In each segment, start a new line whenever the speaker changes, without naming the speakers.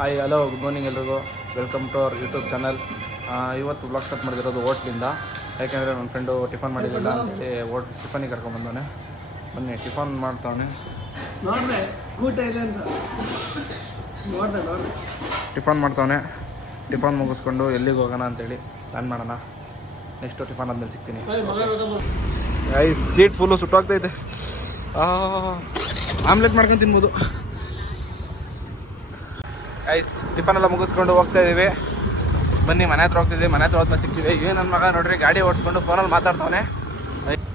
Hi hello good morning ಎಲ್ರಿಗೂ. Welcome to our YouTube channel ಇವತ್ತು blog start ಮಾಡಿದಿರೋದು ಹೋಟ್ಲಿಂದ. ಯಾಕೆಂದರೆ ನನ್ನ ಫ್ರೆಂಡು ಟಿಫನ್ ಮಾಡಿರಲಿಲ್ಲ ಅಂತೇಳಿ ಹೋಟ್ ಟಿಫನಿಗೆ ಕರ್ಕೊಂಡ್ಬಂದವನೆ ಬನ್ನಿ ಟಿಫನ್ ಮಾಡ್ತಾವನೆ. ಟಿಫನ್ ಮಾಡ್ತಾವನೆ. ಟಿಫನ್ ಮುಗಿಸ್ಕೊಂಡು ಎಲ್ಲಿಗೆ ಹೋಗೋಣ ಅಂತೇಳಿ ಪ್ಲ್ಯಾನ್ ಮಾಡೋಣ. ನೆಕ್ಸ್ಟು ಟಿಫನ್ ಆದಮೇಲೆ ಸಿಗ್ತೀನಿ. ಐ ಸೀಟ್ ಫುಲ್ಲು ಸುಟ್ಟಾಗ್ತೈತೆ. ಆಮ್ಲೆಟ್ ಮಾಡ್ಕೊಂಡು ತಿನ್ಬೋದು. ಐಸ್ ಟಿಫನ್ ಎಲ್ಲ ಮುಗಿಸ್ಕೊಂಡು ಹೋಗ್ತಾ ಇದೀವಿ. ಬನ್ನಿ, ಮನೆ ಹತ್ರ ಹೋಗ್ತಿದ್ದೀವಿ ಮನೆ ಹತ್ರ ಹೋದ್ಮೇಲೆ ಸಿಗ್ತೀವಿ. ಈಗ ನನ್ನ ಮಗ ನೋಡ್ರಿ, ಗಾಡಿ ಓಡಿಸ್ಕೊಂಡು ಫೋನಲ್ಲಿ ಮಾತಾಡ್ತಾವನೆ.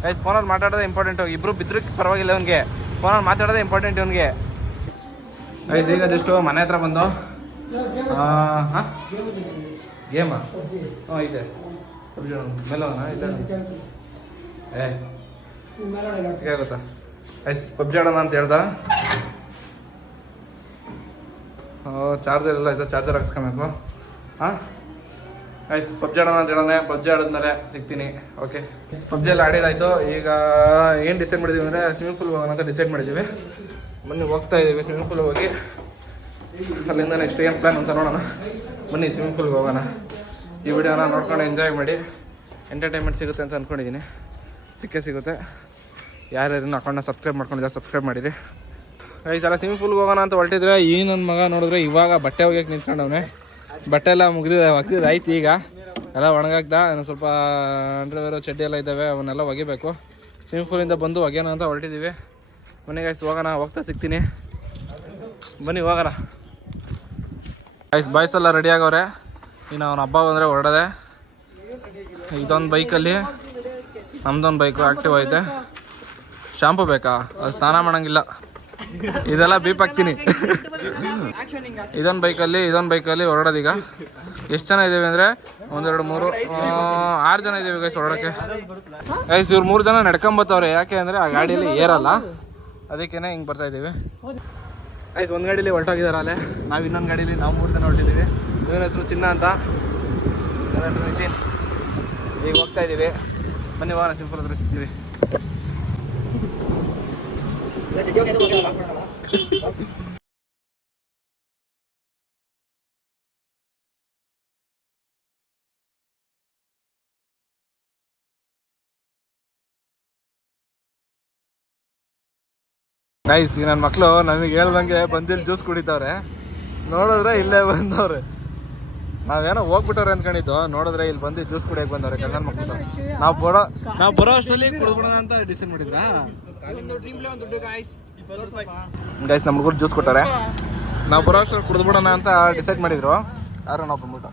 ಐಸ್ ಫೋನಲ್ಲಿ ಮಾತಾಡೋದೇ ಇಂಪಾರ್ಟೆಂಟ್ ಇಬ್ರು ಬಿದ್ರು ಪರವಾಗಿಲ್ಲ ಅವನಿಗೆ ಫೋನಲ್ಲಿ ಮಾತಾಡೋದೇ ಇಂಪಾರ್ಟೆಂಟ್ ಇವನಿಗೆ. ಐಸ್ ಈಗ ಜಸ್ಟು ಮನೆ ಹತ್ರ ಬಂದು ಹಾಂ? ಗೇಮಾ ಹಾಂ, ಇದೆ. ಮೇಲವನ ಇದೆ ಏ, ಸಿಕ್ಕಾಗುತ್ತಾ? ಐಸ್ ಪಬ್ಜಿ ಆಡೋಣ ಅಂತ ಹೇಳ್ದ. ಚಾರ್ಜರ್ ಎಲ್ಲ ಇದೆ ಚಾರ್ಜರ್ ಹಾಕ್ಸ್ಕೊಬೇಕು. ಹಾಂ? ಐಸ್ ಪಬ್ಜಿ ಆಡೋಣ ಅಂತ ಹೇಳೋಣ ಪಬ್ಜಿ ಆಡಿದ್ಮೇಲೆ ಸಿಗ್ತೀನಿ. ಓಕೆ ಪಬ್ಜಿ ಎಲ್ಲ ಆಡಿದಾಯ್ತು. ಈಗ ಏನು ಡಿಸೈಡ್ ಮಾಡಿದ್ದೀವಿ ಅಂದರೆ ಸ್ವಿಮ್ಮಿಂಗ್ ಪೂಲ್ ಹೋಗೋಣ ಅಂತ ಡಿಸೈಡ್ ಮಾಡಿದ್ದೀವಿ ಬನ್ನಿ, ಹೋಗ್ತಾ ಇದ್ದೀವಿ ಸ್ವಿಮ್ಮಿಂಗ್ ಪೂಲ್ ಹೋಗಿ. ಅಲ್ಲಿಂದ ನೆಕ್ಸ್ಟ್ ಏನು ಪ್ಲ್ಯಾನ್ ಅಂತ ನೋಡೋಣ. ಬನ್ನಿ ಸ್ವಿಮ್ಮಿಂಗ್ ಪೂಲ್ಗೆ ಹೋಗೋಣ. ಈ ವಿಡಿಯೋನ ನೋಡ್ಕೊಂಡು ಎಂಜಾಯ್ ಮಾಡಿ. ಎಂಟರ್ಟೈನ್ಮೆಂಟ್ ಸಿಗುತ್ತೆ ಅಂತ ಅಂದ್ಕೊಂಡಿದ್ದೀನಿ ಸಿಕ್ಕೇ ಸಿಗುತ್ತೆ. ಯಾರ್ಯಾರು ಅಕೌಂಟ್ನ ಸಬ್ಸ್ಕ್ರೈಬ್ ಮಾಡ್ಕೊಂಡಿದ್ದಾರೆ ಸಬ್ಸ್ಕ್ರೈಬ್ ಮಾಡಿರಿ. ಈ ಸಲ ಸ್ವಿಮ್ಮಿಂಗ್ ಪೂಲ್ಗೆ ಹೋಗೋಣ ಅಂತ ಹೊರಟಿದ್ರೆ, ಈ ನನ್ನ ಮಗ ನೋಡಿದ್ರೆ ಇವಾಗ ಬಟ್ಟೆ ಹೋಗಕ್ಕೆ ನಿಂತ್ಕೊಂಡವನೆ. ಬಟ್ಟೆ ಎಲ್ಲ ಮುಗಿದಿದೆ ಒಗ್ದಿದ್ದು ಆಯ್ತು ಈಗ. ಎಲ್ಲ ಒಣಗಾಕ್ದ ಸ್ವಲ್ಪ ಅಂಡ್ರವೇರು ಚಡ್ಡಿ ಎಲ್ಲ ಇದ್ದಾವೆ ಅವನ್ನೆಲ್ಲ ಒಗಿಬೇಕು. ಸ್ವಿಮ್ಮಿಂಗ್ ಪೂಲಿಂದ ಬಂದು ಒಗೆಯೋಣ ಅಂತ ಹೊರಟಿದ್ದೀವಿ ಮನೆಗೆ ಹೋಗೋಣ, ಹೋಗ್ತಾ ಸಿಗ್ತೀನಿ. ಬನ್ನಿ, ಹೋಗೋಣ. ಬಾಯ್ಸ್ ಬಾಯ್ಸ್ ಎಲ್ಲ ರೆಡಿ ಆಗವ್ರೆ. ಇನ್ನು ಅವನ ಹಬ್ಬ ಬಂದರೆ ಹೊರಡದೆ. ಇದೊಂದು ಬೈಕಲ್ಲಿ ನಮ್ದೊಂದು ಬೈಕು ಆ್ಯಕ್ಟಿವ್ ಐತೆ. ಶಾಂಪು ಬೇಕಾ? ಅದು ಸ್ನಾನ ಮಾಡಂಗಿಲ್ಲ. ಇದೆಲ್ಲ ಬೀಪ್ ಹಾಕ್ತೀನಿ. ಇದೊಂದು ಬೈಕಲ್ಲಿ ಇದೊಂದು ಬೈಕಲ್ಲಿ ಹೊರಡೋದೀಗ ಎಷ್ಟು ಜನ ಇದ್ದೀವಿ ಅಂದರೆ? ಒಂದೆರಡು, ಮೂರು ಆರು ಜನ ಇದ್ದೀವಿ ಗೈಸ್ ಹೊರಡೋಕ್ಕೆ ಗೈಸ್ ಇವ್ರು ಮೂರು ಜನ ನಡ್ಕೊಂಬತ್ತವ್ರೆ. ಯಾಕೆ ಅಂದರೆ ಆ ಗಾಡಿಯಲ್ಲಿ ಏರಲ್ಲ. ಅದಕ್ಕೇನೆ ಹಿಂಗೆ ಬರ್ತಾ ಇದ್ದೀವಿ. ಗೈಸ್ ಒಂದು ಗಾಡೀಲಿ ಹೊರಟೋಗಿದ್ದಾರೆ ಅಲ್ಲೇ. ನಾವು ಇನ್ನೊಂದು ಗಾಡೀಲಿ, ನಾವು ಮೂರು ಜನ ಹೊರಟಿದ್ದೀವಿ ಇವನ ಹೆಸರು ಚಿನ್ನ ಅಂತ. ಹೆಸರು ನಿತಿನ್. ಈಗ ಹೋಗ್ತಾ ಇದ್ದೀವಿ. ಬನ್ನಿ ವಾರ ಸಿಂಪಲ್ ಹತ್ರ ಸಿಗ್ತೀವಿ. ಗೈಸ್ ಈಗ ನನ್ನ ಮಕ್ಕಳು ನಮಗೆ ಹೇಳ್ದಂಗೆ ಬಂದಿಲ್ ಜ್ಯೂಸ್ ಕುಡಿತಾವ್ರೆ. ನೋಡಿದ್ರೆ ಇಲ್ಲೇ ಬಂದವ್ರೆ. ನಾವೇನೋ ಹೋಗ್ಬಿಟ್ಟವ್ರೆ ಅನ್ಕೊಂಡಿದ್ದು. ನೋಡಿದ್ರೆ ಇಲ್ಲಿ ಬಂದು ಜ್ಯೂಸ್ ಕುಡಿಯಕ್ಕೆ ಬಂದವ್ರೆ ಕಲ್ಯಾಣ ಮಕ್ಕಳು ನಾವು ಬರೋ ನಾವು ಬರೋ ಅಷ್ಟರಲ್ಲಿ ಕುಡಿದ್ಬಿಡೋಣ ಅಂತ ಡಿಸೈಡ್ ಮಾಡಿದ್ರಾ ಗೈಸ್ ನಮ್ಮ ಹುಡುಗರು ಜ್ಯೂಸ್ ಕೊಟ್ಟಾರೆ. ನಾವು ಬರೋ ಅಷ್ಟರಲ್ಲಿ ಕುಡಿದ್ಬಿಡೋಣ ಅಂತ ಡಿಸೈಡ್ ಮಾಡಿದ್ರು. ಯಾರು ನಾವು ಬಂದ್ಬಿಟ್ಟು.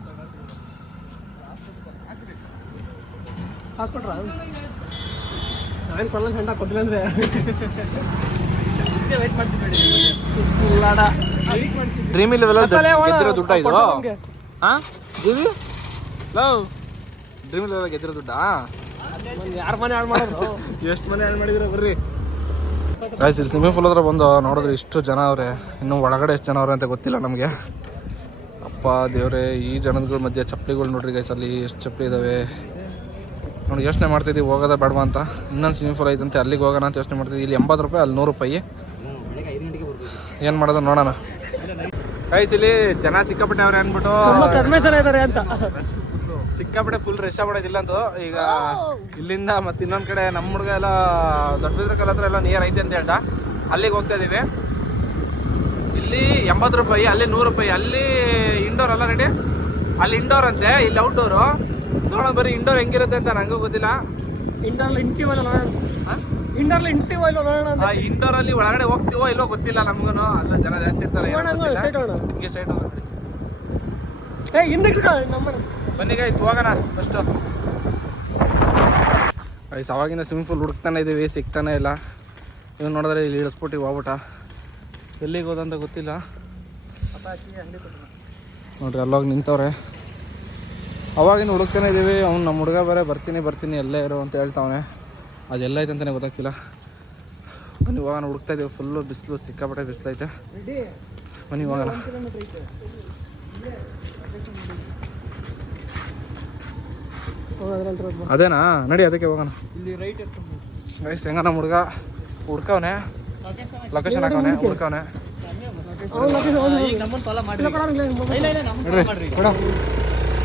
ಹಾಕ್ಕೊಟ್ರ ನಾವೇನು ಕೊಡಲ್ಲ ಗಂಟ ಕೊಟ್ಟಿಲ್ಲ ಅಂದ್ರೆ? ಇಲ್ಲಡ
ಡ್ರೀಮ್ ಇಲೆವೆಲ್ಲ ಗೆದ್ದಿರೋ ದುಡ್ಡ ಇದು. ಹಾ? ಜೀವಿ? ಲವ್ ಡ್ರೀಮ್ ಇಲೆವೆಲ್ಲ ಗೆದ್ದಿರೋ ದುಡ್ಡ?
ಯಾರ ಮನೆ ಹಾಳು ಮಾಡಿದ್ರು
ಎಷ್ಟು ಮನೆ ಹಾಳು ಮಾಡಿದ್ರು ಬರ್ರಿ. ಗಾಯ್ಸ್ ಇಲ್ಲಿ ಸ್ವಿಮ್ಮಿಂಗ್ ಪೂಲ್ ಹತ್ರ ಬಂದು ನೋಡಿದ್ರೆ ಇಷ್ಟು ಜನ ಅವ್ರೆ. ಇನ್ನು ಒಳಗಡೆ ಎಷ್ಟು ಜನ ಅವ್ರೆ ಅಂತ ಗೊತ್ತಿಲ್ಲ ನಮಗೆ. ಅಪ್ಪ, ದೇವ್ರೆ, ಈ ಜನಗಳ ಮಧ್ಯೆ ಚಪ್ಪಲಿಗಳು ನೋಡ್ರಿ ಗೈಸ್ ಅಲ್ಲಿ ಎಷ್ಟು ಚಪ್ಪಲಿ ಇದಾವೆ. ನೋಡಿ, ಯೋಚನೆ ಮಾಡ್ತಿದ್ದೀವಿ, ಹೋಗೋದ ಬೇಡವಾ ಅಂತ. ಇನ್ನೊಂದು ಸ್ವಿಮ್ಮಿಂಗ್ ಪೂಲ್ ಐತಂತೆ, ಅಲ್ಲಿಗೆ ಹೋಗೋಣ ಅಂತ ಯೋಚನೆ ಮಾಡ್ತಿದ್ದೀವಿ. ಇಲ್ಲಿ ಎಂಬತ್ತು ರೂಪಾಯಿ, ಅಲ್ಲಿ ನೂರು ರೂಪಾಯಿ. ಏನು ಮಾಡೋದು ನೋಡೋಣ. ಗೈಸ್ ಇಲ್ಲಿ ಜನ ಸಿಕ್ಕಾಪಟ್ಟೆ ಅವ್ರೆ ಅಂದ್ಬಿಟ್ಟು
ಕಡಿಮೆ ಜನ ಇದಾರೆ ಅಂತ.
ಸಿಕ್ಕಾಪಟ್ಟೆ ಫುಲ್ ರಶ್ ಆಗ್ಬಿಡೋದಿಲ್ಲ ಅಂತೂ. ಈಗ ಇಲ್ಲಿಂದ ಮತ್ತೆ ಇನ್ನೊಂದ್ ಕಡೆ ನಮ್ಮ ಹುಡುಗ ಎಲ್ಲ ದೊಡ್ಡ ಬಿದ್ರ ಹತ್ರ ಎಲ್ಲ ನಿಯರ್ ಐತೆ ಅಂತ ಹೇಳ್ದ. ಅಲ್ಲಿಗೆ ಹೋಗ್ತಾ ಇದೀವಿ. ಇಲ್ಲಿ ಎಂಬತ್ತು ರೂಪಾಯಿ ಅಲ್ಲಿ ನೂರು ರೂಪಾಯಿ ಅಲ್ಲಿ ಇಂಡೋರ್ ಅಲ್ಲ ರೆಡಿ ಅಲ್ಲಿ ಇಂಡೋರ್ ಅಂತೆ ಇಲ್ಲಿ ಔಟ್ಡೋರು ನೋಡೋಣ ಬರೀ ಇಂಡೋರ್ ಹೆಂಗಿರುತ್ತೆ ಅಂತ ನಂಗೂ ಗೊತ್ತಿಲ್ಲ.
ಇಂಡೋರ್ ಇಂಟಿವಲ್ಲ ನೋಡೋಣ. ಇಲ್ಲ
ಇಂಡೋರ್ ಅಲ್ಲಿ ಒಳಗಡೆ ಹೋಗ್ತೀವೋ ಇಲ್ಲೋ ಗೊತ್ತಿಲ್ಲ ನಮ್ಗೂ ಅಲ್ಲ ಜನ ಜಾಸ್ತಿ ಇರ್ತಾರೆ
ಹಂಗೆ
ಸ್ಟ್ರೈಟ್ ಹೋಗೋಣ
ಏ ಹಿಂದಕ್ಕೆ ನಮ್ಮ
ಬನ್ನಿ ಗೈಸ್ ಹೋಗೋಣ ಫಸ್ಟು ಗೈಸ್ ಅವಾಗಿಂದ ಸ್ವಿಮ್ಮಿಂಗ್ ಪೂಲ್ ಹುಡುಕ್ತಾನೆ ಇದ್ದೀವಿ ಸಿಗ್ತಾನೆ ಇಲ್ಲ. ಇವ್ ನೋಡಿದ್ರೆ ಇಲ್ಲಿ ಇಳಿಸ್ಬಿಟ್ಟು ಹೋಗ್ಬಿಟ್ಟ ಎಲ್ಲಿಗೆ ಹೋದಂತ ಗೊತ್ತಿಲ್ಲ. ನೋಡ್ರಿ, ಅಲ್ಲೋಗಿ ನಿಂತವ್ರೆ. ಅವಾಗಿನ ಹುಡುಕ್ತಾನೆ ಇದ್ದೀವಿ ಅವ್ನು ನಮ್ಮ ಹುಡುಗ ಬೇರೆ ಬರ್ತೀನಿ ಬರ್ತೀನಿ, ಎಲ್ಲೇ ಇರು ಅಂತ ಹೇಳ್ತಾವನೆ. ಅದೆಲ್ಲ ಐತೆ ಅಂತಲೇ ಗೊತ್ತಾಗ್ತಿಲ್ಲ. ಬನ್ನಿ, ಹೋಗೋಣ, ಹುಡುಕ್ತಾ ಇದ್ದೀವಿ ಫುಲ್ಲು ಬಿಸಿಲು, ಸಿಕ್ಕಾಪಟ್ಟೆ ಬಿಸಿಲೈತೆ. ಬನ್ನಿ, ಹೋಗೋಣ. ಅದೇನಾ? ನಡಿ ಅದಕ್ಕೆ ಹೋಗೋಣ.
ಇಲ್ಲಿ ರೈಟ್
ಗೈಸ್ ಹೆಂಗ. ನಮ್ಮ ಹುಡುಗ? ಹುಡ್ಕವನೆ? ಲೊಕೇಶನ್ ಹಾಕವನೆ? ಹುಡ್ಕವನೆ?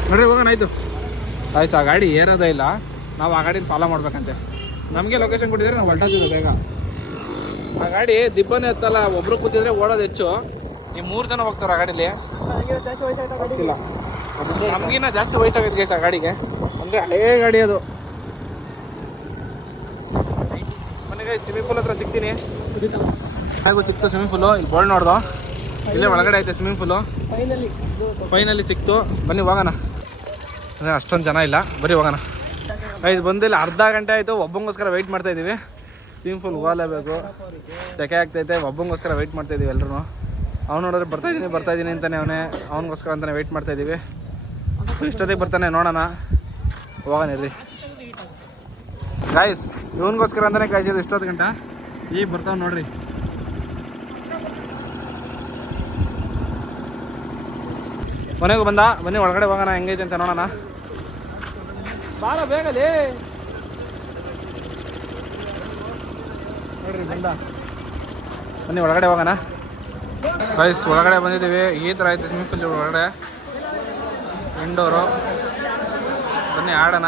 ನೋಡ್ರಿ ಹೋಗೋಣ ಆಯ್ತು. ಆಯ್ತು ಆ ಗಾಡಿ ಏರೋದೇ ಇಲ್ಲ. ನಾವು ಆ ಗಾಡಿನ ಫಾಲೋ ಮಾಡ್ಬೇಕಂತೆ. ನಮಗೆ ಲೊಕೇಶನ್ ಕೊಟ್ಟಿದ್ರೆ ನಾವು ಹೊಲ್ಟಾಗ್ತಿದ್ದೆ ಬೇಗ. ಆ ಗಾಡಿ ದಿಬ್ಬನೇ ಎತ್ತಲ್ಲ ಒಬ್ರು ಕೂತಿದ್ರೆ ಓಡೋದು ಹೆಚ್ಚು. ಈ ಮೂರು ಜನ ಹೋಗ್ತಾರೆ ಆ ಗಾಡೀಲಿ. ನಮ್ಗಿನ್ನ ನಮಗಿನ್ನ ಜಾಸ್ತಿ ವಯಸ್ಸಾಗೈತೆ ಗೈಸ್ ಆ ಗಾಡಿಗೆ. ಅಂದರೆ ಹಳೇ ಗಾಡಿ ಅದು. ಮನೆಗೆ ಸ್ವಿಮ್ಮಿಂಗ್ ಪೂಲ್ ಹತ್ರ ಸಿಗ್ತೀನಿ. ಹೇಗೂ ಸಿಕ್ತು ಸ್ವಿಮ್ಮಿಂಗ್ ಪೂಲು ಇಲ್ಲಿ ಬೋರ್ಡ್ ನೋಡ್ದು? ಇಲ್ಲೇ ಒಳಗಡೆ ಐತೆ ಸ್ವಿಮ್ಮಿಂಗ್ ಪೂಲು
ಫೈನಲಿ
ಫೈನಲಿ ಸಿಕ್ತು. ಬನ್ನಿ ಹೋಗೋಣ. ಅಂದರೆ ಅಷ್ಟೊಂದು ಜನ ಇಲ್ಲ. ಬರೀ ಹೋಗೋಣ. ಇದು ಬಂದಿಲ್ಲ ಅರ್ಧ ಗಂಟೆ ಆಯಿತು. ಒಬ್ಬಂಗೋಸ್ಕರ ವೆಯ್ಟ್ ಮಾಡ್ತಾ ಇದ್ದೀವಿ ಸ್ವಿಮ್ಮಿಂಗ್ ಪೂಲ್ ಹೋಗಲೇಬೇಕು. ಸೆಕೆ ಆಗ್ತೈತೆ. ಒಬ್ಬಂಗೋಸ್ಕರ ವೆಯ್ಟ್ ಮಾಡ್ತಾ ಇದೀವಿ ಎಲ್ಲರೂ ಅವ್ನು ನೋಡಿದ್ರೆ ಬರ್ತಾಯಿದ್ದೀನಿ ಬರ್ತಾಯಿದ್ದೀನಿ ಬರ್ತಾ ಇದ್ದೀನಿ ಅಂತಾನೆ ಅವನೇ. ಅವನಿಗೋಸ್ಕರ ಅಂತಾನೆ ವೆಯ್ಟ್ ಮಾಡ್ತಾ ಇದ್ದೀವಿ ಇಷ್ಟೊತ್ತಿಗೆ ಬರ್ತಾನೆ ನೋಡೋಣ. ಹೋಗೋಣ ಇರ್ರಿ ಗಾಯ್ಸ್ ಇವನಿಗೋಸ್ಕರ ಅಂತಾನೆ ಕಾಯ್ತಿದ್ದು ಇಷ್ಟೊತ್ತು ಗಂಟ. ಈಗ ಬರ್ತಾವ ನೋಡ್ರಿ. ಮನೆಗೂ ಬಂದ, ಬನ್ನಿ ಒಳಗಡೆ ಹೋಗೋಣ, ಹೆಂಗೈತೆ ಅಂತ ನೋಡೋಣ. ಬಾರ ಬೇಗಲಿ. ನೋಡ್ರಿ, ಬಂದ. ಬನ್ನಿ ಒಳಗಡೆ ಹೋಗೋಣ. ಗಾಯ್ಸ್ ಒಳಗಡೆ ಬಂದಿದ್ದೀವಿ. ಈ ಥರ ಐತೆ ಸ್ವಿಮ್ಮಿಂಗ್ ಪೂಲ್ ಒಳಗಡೆ. ಇಂಡೋರು ಬನ್ನಿ ಆಡೋಣ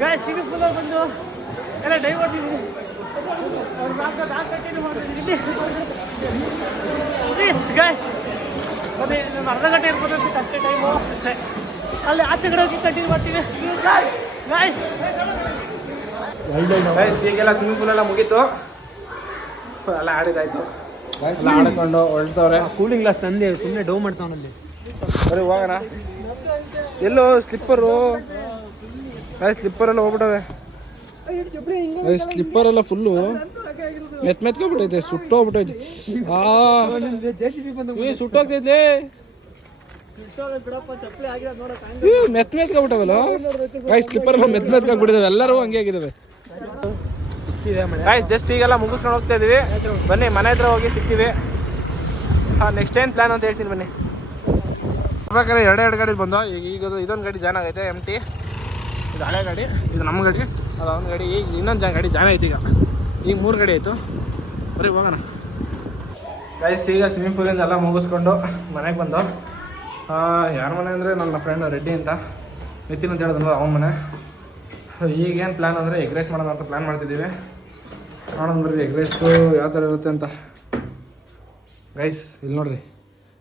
ಗಾಯ್ಸ್ ಸಿಗಿ ಫುಲ್ ಬಂದು ಎಲ್ಲ ಡೈವ್ ಹೊಡ್ತಿದ್ದೀನಿ ಅವ್ರು ಮಾತ್ರ ನಾಲ್ಕು ಕಂಟಿನ್ಯೂ ಮಾಡ್ತಿದ್ದೀನಿ ಪ್ಲೀಸ್ ಗೈಸ್ ಅದೇ ಇನ್ನೊಂದು ಅರ್ಧ ಗಂಟೆ ಇರ್ಬೋದು ಅಂತ ಅಷ್ಟೇ ಟೈಮು ಅಷ್ಟೇ. ಅಲ್ಲಿ ಆಚೆ ಕಡೆ ಹೋಗಿ ಕಂಟಿನ್ಯೂ ಮಾಡ್ತೀವಿ. ಗಾಯ್ಸ್
ಗೈಸ್ ಈಗೆಲ್ಲ ಸ್ವಿಮ್ಮಿಂಗ್ ಪೂಲ್ ಎಲ್ಲ ಮುಗೀತು. ಎಲ್ಲ ಆಡಿದಾಯ್ತು ಎಲ್ಲ ಆಡ್ಕೊಂಡು ಹೊಳ್ತವ್ರೆ
ಕೂಲಿಂಗ್ ಗ್ಲಾಸ್ ತಂದೆ ಸುಮ್ಮನೆ ಡೌ ಮಾಡ್ತಾವನಲ್ಲಿ
ಬರೀ ಹೋಗೋಣ. ಎಲ್ಲೋ ಸ್ಲಿಪ್ಪರು ಸ್ಲಿಪ್ಪರ್ ಎಲ್ಲ ಹೋಗ್ಬಿಟ್ಟವೆ. ಸ್ಲಿಪ್ಪರ್ ಎಲ್ಲ ಫುಲ್ಲು ಮೆತ್ ಮೆತ್ಕೊಂಡ್ಬಿಟ್ಟೈತೆ ಸುಟ್ಟೋಗ್ಬಿಟ್ಟೈತೆ ಆ, ಏ ಸುಟ್ಟೋಗ್ತೈತೆ ಮೆತ್ ಮೆತ್ಕೊಂಡ್ಬಿಟ್ಟವಲ್ಲ ಕೈ ಸ್ಲಿಪ್ಪರ್ ಮೆತ್ ಮೆತ್ಕೊಂಡ್ಬಿಟ್ಟಿದ್ದಾವೆ ಎಲ್ಲರೂ ಹಂಗೆ ಆಗಿದಾವೆ. ಗಾಯ್ಸ್ ಜಸ್ಟ್ ಈಗೆಲ್ಲ ಮುಗಿಸ್ಕೊಂಡು ಹೋಗ್ತಾ ಇದೀವಿ. ಬನ್ನಿ, ಮನೆ ಹತ್ರ ಹೋಗಿ ಸಿಗ್ತೀವಿ. ಹಾಂ ನೆಕ್ಸ್ಟ್ ಏನು ಪ್ಲಾನ್ ಅಂತ ಹೇಳ್ತೀನಿ ಬನ್ನಿ. ಬೇಕಾದ್ರೆ ಎರಡು ಎರಡು ಗಾಡಿ ಬಂದು, ಈಗ ಈಗ ಇದೊಂದು ಗಾಡಿ ಜಾನ್ ಆಗೈತೆ ಎಂ ಟಿ ಇದು ಹಳೆ ಗಾಡಿ, ಇದು ನಮ್ಮ ಗಾಡಿ. ಅದು ಒಂದು ಗಾಡಿ, ಈಗ ಇನ್ನೊಂದು ಗಾಡಿ ಜಾನ್ ಆಯ್ತು ಈಗ. ಈಗ ಮೂರು ಕಡೆ ಆಯಿತು. ಬರೀ ಹೋಗೋಣ. ಗೈಸ್ ಈಗ ಸ್ವಿಮ್ಮಿಂಗ್ ಪೂಲಿಂದ ಎಲ್ಲ ಮುಗಿಸ್ಕೊಂಡು ಮನೆಗೆ ಬಂದು ಯಾರ ಮನೆ ಅಂದರೆ ನನ್ನ ಫ್ರೆಂಡ್ ರೆಡ್ಡಿ ಅಂತ. ನಿತಿನ್ ಅಂತ ಹೇಳಿದ್ನಲ್ಲ ಅವನ ಮನೆ. ಈಗೇನು ಪ್ಲ್ಯಾನ್ ಅಂದರೆ ಎಗ್ ರೈಸ್ ಮಾಡೋಣ ಅಂತ ಪ್ಲ್ಯಾನ್ ಮಾಡ್ತಿದ್ದೀವಿ. ನೋಡೋಣ ಬರ್ರಿ ಎಗ್ ರೈಸು ಯಾವ ಥರ ಇರುತ್ತೆ ಅಂತ. ಗೈಸ್ ಇಲ್ಲಿ ನೋಡ್ರಿ.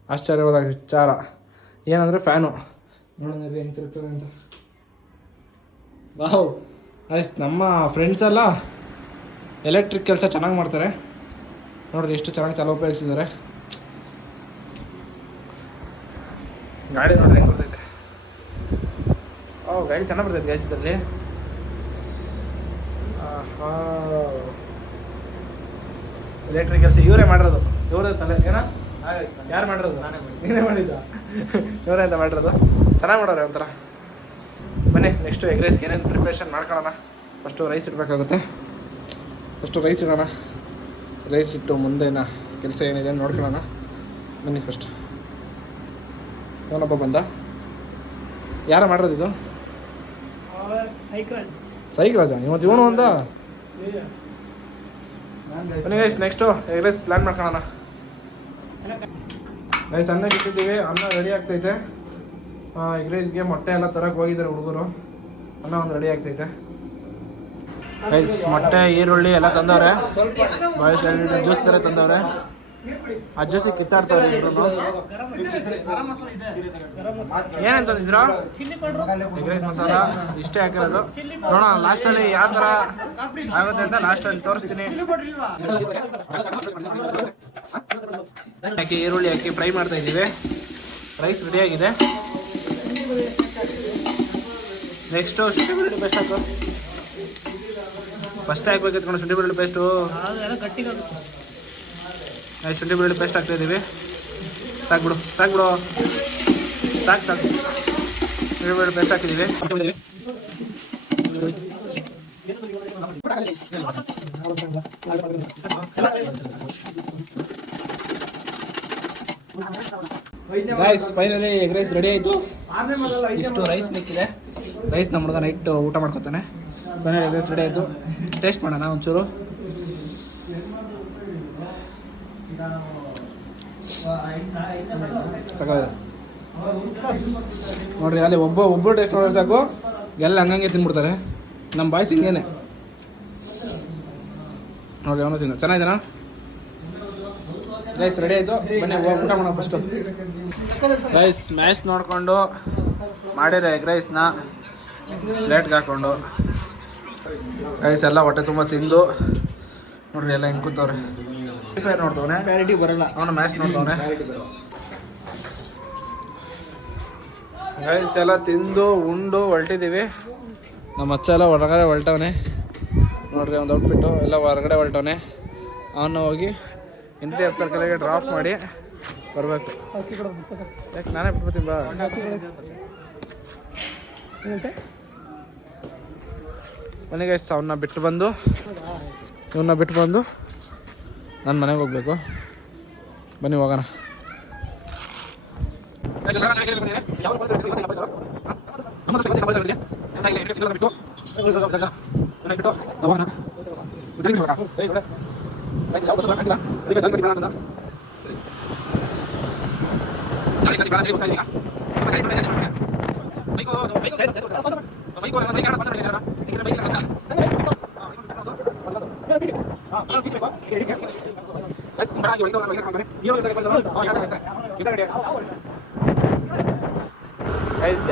ಆಶ್ಚರ್ಯವಾದ ವಿಚಾರ. ಏನಂದರೆ ಫ್ಯಾನು ನೋಡೋಣ ಹೆಂಗೆ ತಿರುಗ್ತದೆ ಅಂತ. ವಾವ್ ಗೈಸ್ ನಮ್ಮ ಫ್ರೆಂಡ್ಸ್ ಎಲ್ಲ ಎಲೆಕ್ಟ್ರಿಕ್ ಕೆಲಸ ಚೆನ್ನಾಗಿ ಮಾಡ್ತಾರೆ. ನೋಡ್ರಿ ಎಷ್ಟು ಚೆನ್ನಾಗಿ ತಲೆ ಉಪಯೋಗಿಸಿದ್ದಾರೆ. ಗಾಡಿ ನೋಡ್ರಿ ಹೆಂಗೆ ಬರ್ತೈತೆ. ಓ, ಗಾಡಿ ಚೆನ್ನಾಗಿ ಬರ್ತೈತೆ ಗ್ಯಾಸ್ ಇದರಲ್ಲಿ. ಎಲೆಕ್ಟ್ರಿಕ್ ಕೆಲಸ ಇವರೇ ಮಾಡಿರೋದು. ಇವರೇ ತಲೆ, ಏನೋ? ಯಾರು ಮಾಡಿರೋದು? ನೀನೇ ಮಾಡಿದ್ದ. ಇವರೇ ಅಂತ ಮಾಡಿರೋದು. ಚೆನ್ನಾಗಿ ಮಾಡೋರೆ ಒಂಥರ. ಬನ್ನಿ ನೆಕ್ಸ್ಟು ಎಗ್ ರೈಸ್ಗೆ ಏನೇನು ಪ್ರಿಪ್ರೇಷನ್ ಮಾಡ್ಕೊಳ್ಳೋಣ. ಫಸ್ಟು ರೈಸ್ ಇಡಬೇಕಾಗುತ್ತೆ. ಫಸ್ಟು ರೈಸ್ ಇಡೋಣ. ರೈಸ್ ಇಟ್ಟು ಮುಂದೆನ ಕೆಲಸ ಏನಿದೆ ನೋಡ್ಕೊಳ್ಳೋಣ. ಬನ್ನಿ ಫಸ್ಟ್ ಇವನೊಬ್ಬ ಬಂದ. ಯಾರ ಮಾಡಿರೋದು ಇದು? ಸೈಕ್ ರಾಜ ಇವತ್ತು ಇವನು ಒಂದ? ಬನ್ನಿ guys next egg rice plan ಮಾಡ್ಕೊಳ್ಳೋಣ ರೈಸ್ ಅನ್ನ ಇಟ್ಟಿದ್ದೀವಿ ಅನ್ನ ರೆಡಿ ಆಗ್ತೈತೆ. ಎಗ್ ರೈಸ್ಗೆ ಮೊಟ್ಟೆ ಎಲ್ಲ ತರಕ್ಕೆ ಹೋಗಿದ್ದಾರೆ ಹುಡುಗರು. ಅನ್ನ ಒಂದು ರೆಡಿ ಆಗ್ತೈತೆ. ಗೈಸ್ ಮೊಟ್ಟೆ, ಈರುಳ್ಳಿ ಎಲ್ಲ ತಂದವ್ರೆ. ಬಾಯ್ಸ್ ಎರಡು ಜ್ಯೂಸ್ ಬೇರೆ ತಂದವ್ರೆ. ಆ ಜ್ಯೂಸಿಗೆ ಕಿತ್ತಾಡ್ತಾವ್ರೆ
ಪೌಡ್ರು
ಎಗ್ ರೈಸ್ ಮಸಾಲ, ಇಷ್ಟೇ ಹಾಕಿರೋದು. ನೋಡೋಣ ಲಾಸ್ಟಲ್ಲಿ ಯಾವ ಥರ ಆಗುತ್ತೆ ಅಂತ ಲಾಸ್ಟಲ್ಲಿ ತೋರಿಸ್ತೀನಿ. ಹಾಕಿ, ಈರುಳ್ಳಿ ಹಾಕಿ ಫ್ರೈ ಮಾಡ್ತಾ ಇದ್ದೀವಿ. ರೈಸ್ ರೆಡಿ ಆಗಿದೆ. ನೆಕ್ಸ್ಟು ಶುಂಠಿ ಬೆಸ್ಟ್ ಹಾಕು ಫಸ್ಟ್ ಹಾಕ್ಬೇಕು ಕಣ ಶುಂಠಿ ಬೆಳ್ಳುಳ್ಳಿ ಪೇಸ್ಟು ಶುಂಠಿ ಬೆಳ್ಳುಳ್ಳಿ ಪೇಸ್ಟ್ ಹಾಕ್ತಾ ಇದ್ದೀವಿ ಸಾಕ್ಬಿಡು ಸಾಕ್ಬಿಡು ಸಾಕು ಸಾಕು ಶುಂಠಿ ಬೆಳ್ಳುಳ್ಳಿ ಪೇಸ್ಟ್ ಹಾಕಿದ್ದೀವಿ rice finally egg rice ready ಆಯಿತು. ಇಷ್ಟು ರೈಸ್ ಬೇಕಿದೆ. ರೈಸ್ ನಮ್ಮ ಹುಡುಗ ನೈಟ್ ಊಟ ಮಾಡ್ಕೊತಾನೆ. ಫೈನಲ್ ಎಗ್ ರೈಸ್ ರೆಡಿ ಆಯಿತು. ಟೇಸ್ಟ್ ಮಾಡೋಣ ಒಂಚೂರು. ಸಾಕಾಗಿದೆ. ನೋಡ್ರಿ, ಅಲ್ಲಿ ಒಬ್ಬ ಒಬ್ಬರು ಟೇಸ್ಟ್ ಮಾಡೋ ಸಾಕು. ಎಲ್ಲ ಹಂಗಂಗೆ ತಿನ್ಬಿಡ್ತಾರೆ. ನಮ್ಮ ಬಾಯ್ಸ್ ಹಿಂಗೇನೆ. ನೋಡ್ರಿ, ಅವನು ತಿನ್ನೋ. ಚೆನ್ನಾಗಿದ್ದಾನ? ರೈಸ್ ರೆಡಿ ಆಯಿತು. ಬನ್ನಿ, ಊಟ ಮಾಡೋಣ ಫಸ್ಟು ರೈಸ್ ಮ್ಯಾಚ್ ನೋಡಿಕೊಂಡು ಮಾಡಿರೋ ಎಗ್ ರೈಸ್ನ ಪ್ಲೇಟ್ಗೆ ಹಾಕ್ಕೊಂಡು ರೈಸ್ ಎಲ್ಲ ಹೊಟ್ಟೆ ತುಂಬ ತಿಂದು. ನೋಡ್ರಿ ಎಲ್ಲ ಹಿಂಗೆ ಕೂತವ್ರೆ. ಫ್ರೀ ಫೈರ್ ನೋಡ್ತವನೆ
ಕ್ಲಾರಿಟಿ ಬರಲ್ಲ.
ಅವನು ಮ್ಯಾಚ್ ನೋಡ್ತವನೆ ಗೈಸ್ ಎಲ್ಲ ತಿಂದು ಉಂಡು ಹೊರಟಿದ್ದೀವಿ ನಮ್ಮ ಅಚ್ಚ ಎಲ್ಲ ಹೊರಗಡೆ ಹೊರಟವನೆ. ನೋಡ್ರಿ ಒಂದು ಔಟ್ಬಿಟ್ಟು ಎಲ್ಲ ಹೊರಗಡೆ ಹೊರಟವನೆ. ಅವನು ಹೋಗಿ ಇಂಟೀರಿಯರ್ ಸರ್ಕಲ್ಗೆ ಡ್ರಾಪ್ ಮಾಡಿ ಬರಬೇಕು. ಯಾಕೆ ನಾನೇ ಬಿಟ್ಬಿಡ್ತೀನಿ ಬಾ. ಗೈಸ್ ಅವನ್ನ ಬಿಟ್ಟು ಬಂದು ಇವನ್ನ ಬಿಟ್ಟು ಬಂದು ನಾನು ಮನೆಗೆ ಹೋಗ್ಬೇಕು. ಬನ್ನಿ ಹೋಗೋಣ. ಗೈಸ್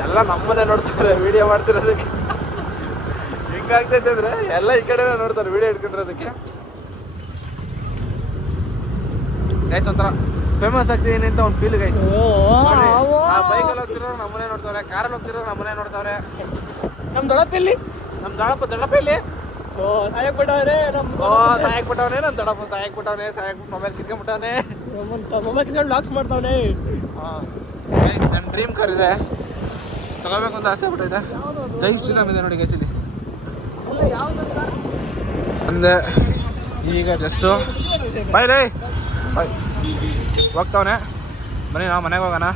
ಎಲ್ಲ ನಮ್ಮನೆ ನೋಡ್ತಾರೆ ವಿಡಿಯೋ ಮಾಡ್ತಿರೋದಕ್ಕೆ. ಹಿಂಗಾಗ್ತೈತೆ ಅಂದ್ರೆ ಎಲ್ಲ ಈ ಕಡೆ ನೋಡ್ತಾರೆ ವಿಡಿಯೋ ಇಟ್ಕೊಂಡಿರೋದಕ್ಕೆ. ಗೈಸ್ ಒಂಥರ ಫೇಮಸ್ ಆಗ್ತಿದ್ದೀನಿ ಅಂತ ಒಂದು ಫೀಲ್ ಗೈಸ್ ಬೈಕಲ್ಲಿ ಹೋಗ್ತಿರೋ ನಮ್ಮನೆ ನೋಡ್ತಾವ್ರೆ ಕಾರಲ್ಲಿ ಹೋಗ್ತಿರೋ ನಮ್ಮನೆ ನೋಡ್ತಾವ್ರೆ
ನಮ್ಮ ಇಲ್ಲಿ
ನಮ್ಮ ದೊಡಪ್ಪ ದೊಡಪ್ಪ ಇಲ್ಲಿ
ಓ ನಮ್ಮ
ಓ ಸಾಯಕ್ ಬಿಟ್ಟವನೇ ನಮ್ಮ ದಳಪ್ಪ ಸಾಯಕ್ ಬಿಟ್ಟವನೇ ಸಾಯಕ್ ಮೊಬೈಲ್ ಕಿತ್ಕೊಂಡ್ಬಿಟ್ಟವನೇ
ಮೊಬೈಲ್ ಲಾಕ್ಸ್ ಮಾಡ್ತಾವನೆ.
ಹಾಂ. ನನ್ನ ಡ್ರೀಮ್ ಕಾರ್ ಇದೆ. ತಗೋಬೇಕು ಅಂತ ಆಸೆ ಬಿಟ್ಟಿದೆ ಜೈ ಶ್ರೀರಾಮ್ ಇದೆ ನೋಡಿ ಗೈಸ್ ಇಲ್ಲಿ.
ಅಲ್ಲ ಯಾವ್ದಂತ
ಅಂದೆ ಈಗ ಜಸ್ಟು ಬಾಯ್ ರೇ ಬಾಯ್ ಹೋಗ್ತಾವನೆ. ಬನ್ನಿ ನಾವು ಮನೆಗೆ ಹೋಗೋಣ.